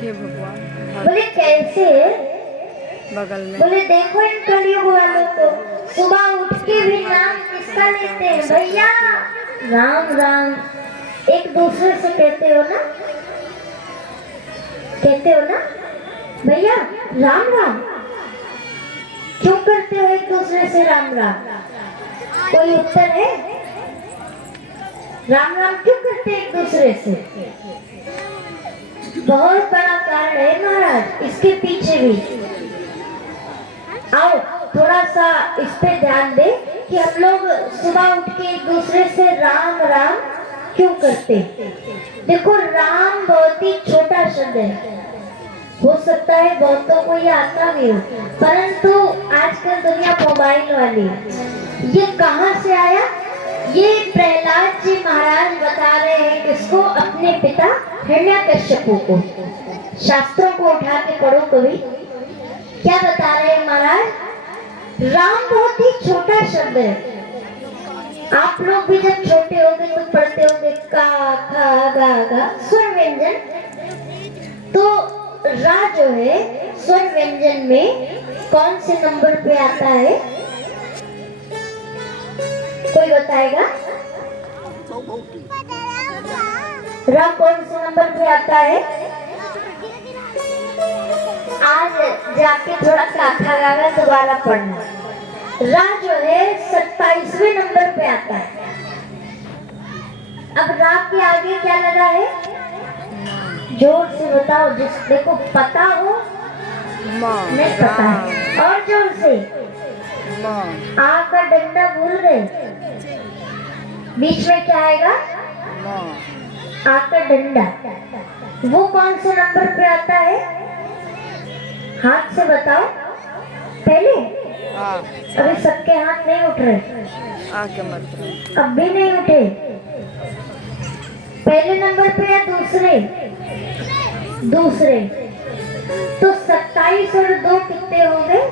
हे भगवान। बोले कैसे? बगल में बोले देखो इन कलयुग वालों को, सुबह उठ के भी नाम किसका लेते हैं भैया? राम राम। एक दूसरे से कहते हो ना, कहते हो ना भैया राम राम? क्यों करते हो एक दूसरे से राम राम? कोई उत्तर है? राम राम क्यों करते हैं एक दूसरे से? बहुत बड़ा कारण है महाराज इसके पीछे भी। आओ थोड़ा सा इस पे ध्यान दे कि हम लोग सुबह उठ के एक दूसरे से राम राम क्यों करते। देखो राम बहुत ही छोटा शब्द है, हो सकता है बहुतों को ये आता भी हो, परंतु आजकल दुनिया मोबाइल वाली। ये कहाँ से आया? ये प्रहलाद जी महाराज बता रहे हैं किसको? अपने पिता हिरण्यकश्यपु को। शास्त्रों को उठा के पढ़ो कभी, क्या बता रहे हैं महाराज? राम बहुत ही छोटा शब्द है। आप लोग भी जब छोटे होंगे तो पढ़ते होंगे का खा गा गा स्वर व्यंजन। तो रा जो है स्वर व्यंजन में कौन से नंबर पे आता है? कोई बताएगा? रा कौन से नंबर पे आता है? आज जाके थोड़ा काखा गागा दोबारा पढ़ना। रा जो है 27वें नंबर पे आता है। अब रा के आगे क्या लगा है? जोर से बताओ जिसको को पता हो। नहीं पता है, और जोर से। आ का डंडा भूल गए? बीच में क्या आएगा? आ का डंडा। वो कौन से नंबर पे आता है? हाथ से बताओ पहले। अभी सबके हाथ नहीं उठ रहे, अब भी नहीं उठे। पहले नंबर पे या दूसरे? दूसरे। तो 27 और 2 कितने हो गए?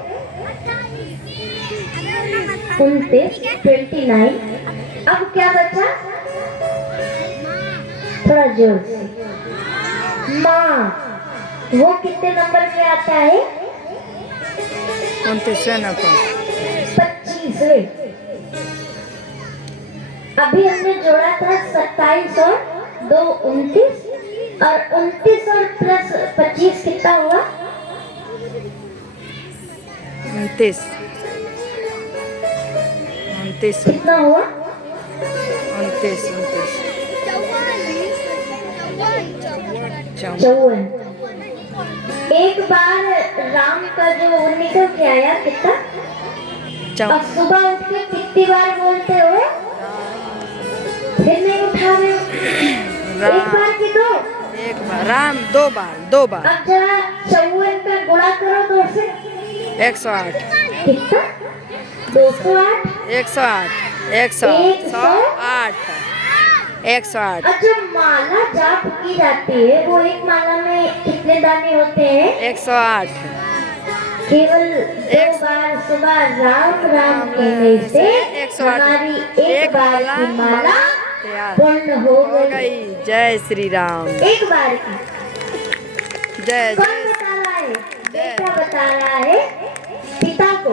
29, 29। अब क्या बचा? थोड़ा जोर से। माँ, वो कितने नंबर पे आता है? 25वें। अभी हमने जोड़ा था 27 और 2 29, और 29 और प्लस 25 कितना हुआ? 29। कितना हुआ? 29। 54। एक बार राम का जो वो निकल के आया कितना? और सुबह उठ के कितनी बार बोलते हो? फिर नहीं उठा रहे हो? एक बार की दो? एक बार राम, 2 बार, 2 बार। अब जरा 54 पे गुणा करो 2 से। 108। कितना? 208। 108। 108। 108। अच्छा, माला जाप की जाती है, वो एक माला में कितने दाने होते हैं? 108। केवल 2 बार सुबह राम राम कहने से हमारी एक बार की माला पूर्ण हो गई। जय श्री राम। एक बार की। जय कौन बता रहा है? बेटा बता रहा है पिता को।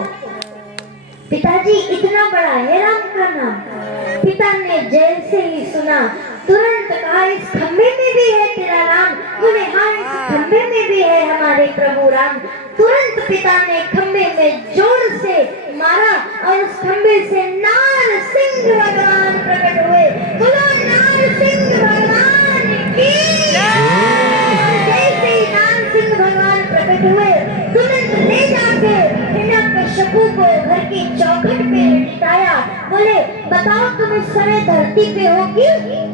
पिताजी इतना बड़ा है राम का नाम। पिता ने जैसे ही सुना तुरंत कहा इस खम्भे में भी है तेरा राम। बोले हाँ, इस खम्भे में भी है हमारे प्रभु राम। तुरंत पिता ने खम्भे में जोर से मारा और उस खम्भे से नारसिंह भगवान प्रकट हुए। बोलो नारसिंह भगवान की जैसे ही नारसिंह भगवान प्रकट हुए तुरंत ले जाके हिरण्यकश्यपु को घर की चौखट पे लिटाया। बोले बताओ तुम इस समय धरती पे हो कि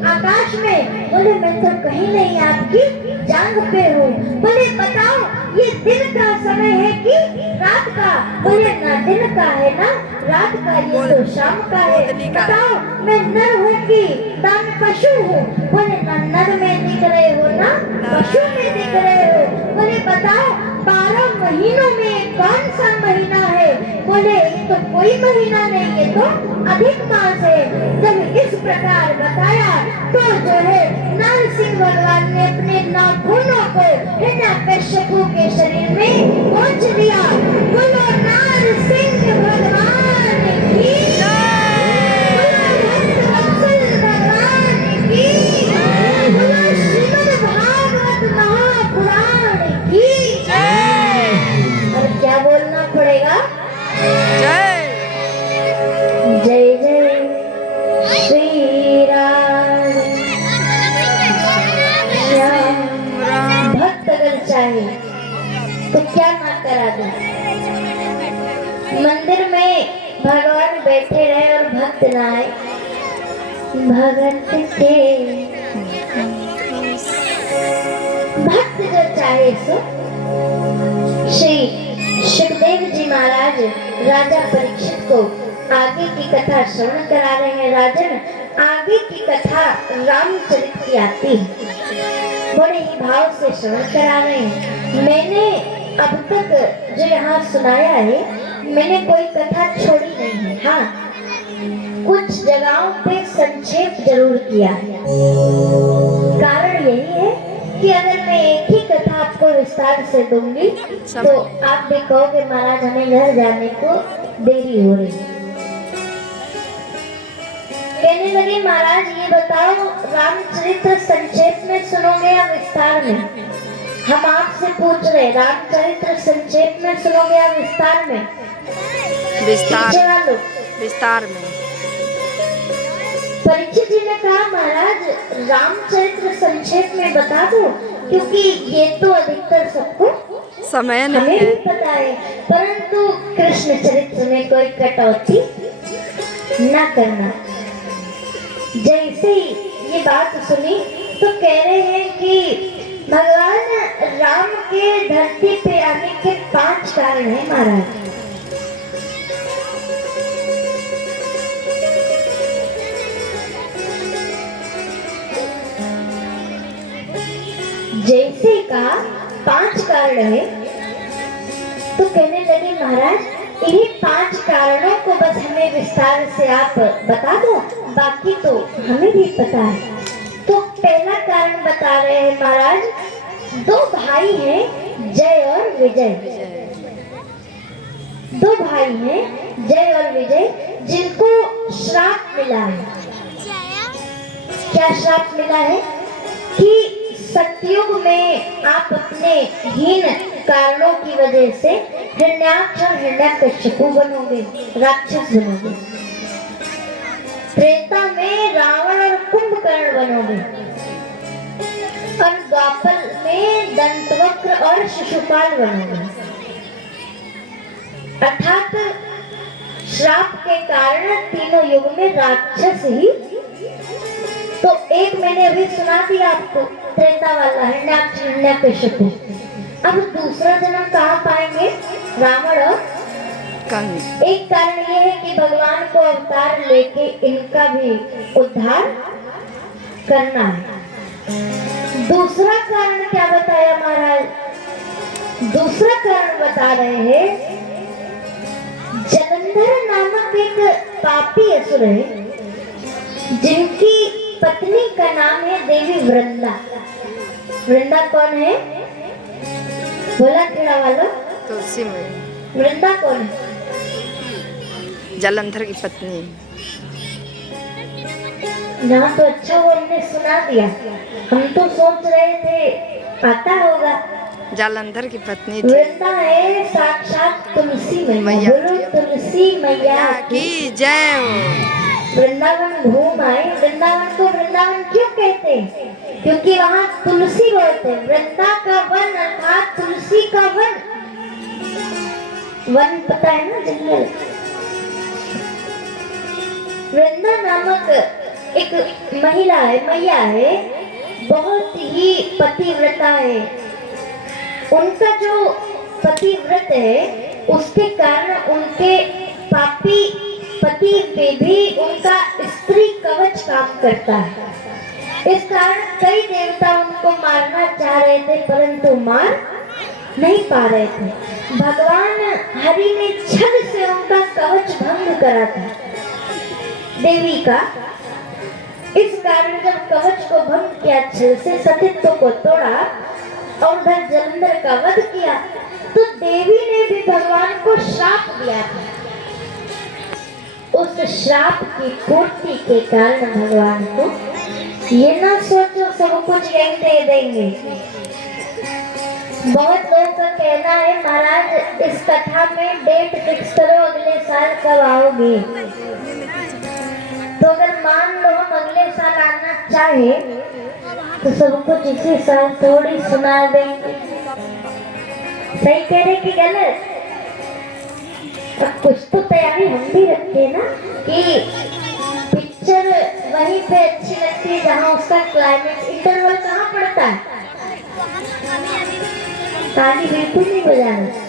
आकाश में? बोले मैं तो कहीं नहीं, आपकी जांग पे हूँ। बोले बताओ ये दिन का समय है कि रात का? बोले ना दिन का है ना रात का, ये तो शाम का है। बताओ मैं नर हूँ कि दान पशु हूँ? बोले ना नर में दिख रहे हो ना पशु में दिख रहे हो। बोले बताओ 12 महीनों में कौन सा महीना है? बोले ये तो कोई महीना नहीं, ये तो अधिक मास है। जब इस प्रकार बताया तो जो है नरसिंह भगवान ने अपने नाखूनों को चाहे तो क्या ना करा दे। मंदिर में भगवान बैठे रहे और भक्त ना आए, भगत के भक्त जो चाहे सो। श्री सुखदेव जी महाराज राजा परीक्षित को आगे की कथा श्रवण करा रहे हैं। राजन, आगे की कथा रामचरित की आती है, बड़े ही भाव से श्रवण करा रहे हैं। मैंने अब तक जो यहाँ सुनाया है, मैंने कोई कथा छोड़ी नहीं है। हाँ, कुछ जगहों पे संक्षेप जरूर किया है। कारण यही है कि अगर मैं एक ही कथा आपको विस्तार से दूंगी तो आप भी कहोगे महाराज हमें घर जाने को देरी हो रही है। कहने लगे महाराज ये बताओ रामचरित्र संक्षेप में सुनोगे या विस्तार में? हम आपसे पूछ रहे रामचरित्र संक्षेप में सुनोगे या विस्तार में? विस्तार, विस्तार में। परीक्षित जी ने कहा महाराज रामचरित्र संक्षेप में बता दो, क्योंकि ये तो अधिकतर सबको समय नहीं हमें है। भी पता है, परंतु कृष्ण चरित्र में कोई कटौती न करना। जैसे ही ये बात सुनी तो कह रहे हैं कि भगवान राम के धरती पे आने के 5 कारण हैं महाराज। जैसे ही कहा 5 कारण है तो कहने लगे महाराज इन्हीं 5 कारणों को बस हमें विस्तार से आप बता दो, बाकी तो हमें भी पता है। तो पहला कारण बता रहे हैं महाराज, 2 भाई हैं जय और विजय। 2 भाई हैं जय और विजय, जिनको श्राप मिला है। क्या श्राप मिला है? कि सतयुग में आप अपने हीन कारणों की वजह से हिरण्याक्ष और हिरण्यकश्यपु बनोगे, राक्षस बनोगे। त्रेता में रावण और कुंभकर्ण बनोगे, और द्वापर में दंतवक्र और शिशुपाल बनोगे। अर्थात श्राप के कारण तीनों युग में राक्षस ही। तो एक मैंने अभी सुना दिया आपको, त्रेता वाला हिरण्याक्ष हिरण्यकश्यपु। अब दूसरा जन्म कहाँ पाएंगे? रावण और कंस। एक कारण ये है कि भगवान को अवतार लेके इनका भी उद्धार करना है। दूसरा कारण क्या बताया महाराज? दूसरा कारण बता रहे हैं, जलंधर नामक एक पापी असुर है, जिनकी पत्नी का नाम है देवी वृंदा। वृंदा कौन है? बोला खिड़ा वालों। तुलसी में वृंदा कौन है? जलंधर की पत्नी। यहाँ तो अच्छा वो हमने सुना दिया, हम तो सोच रहे थे आता होगा। जालंधर की पत्नी थी। वृंदा है साक्षात तुलसी मैया। बोलो तुलसी मैया की जय हो। वृंदावन घूम आए। वृंदावन को वृंदावन क्यों कहते हैं? क्योंकि वहाँ तुलसी बहुत है। वृंदा का वन अर्थात तुलसी का वन। वन पता है ना, जंगल। वृंदा नामक एक महिला है, मैया है, बहुत ही पतिव्रता है। उनका जो पतिव्रत है उसके कारण उनके पापी पति पे भी उनका स्त्री कवच काम करता है। इस कारण कई देवता उनको मारना चाह रहे थे, परंतु मार नहीं पा रहे थे। भगवान हरि ने छल से उनका कवच भंग करा था देवी का। इस कारण जब कवच को भंग किया, छल से सतीत्व को तोड़ा और उधर जलंधर का वध किया, तो देवी ने भी भगवान को श्राप दिया था। उस श्राप की पूर्ति के कारण भगवान को ये ना सोचो सब कुछ यही दे देंगे। बहुत लोगों का कहना है महाराज इस कथा में डेट फिक्स करो, अगले साल कब आओगे। तो अगर मान लो हम अगले साल आना चाहे तो सब कुछ इसी साल थोड़ी सुना देंगे। सही कह रहे कि गलत? और कुछ तो तैयारी हम भी रखते हैं ना कि पिक्चर वहीं पे अच्छी लगती है जहाँ उसका क्लाइमेक्स। इंटरवल कहाँ पड़ता है? ताली बिल्कुल नहीं बजाना।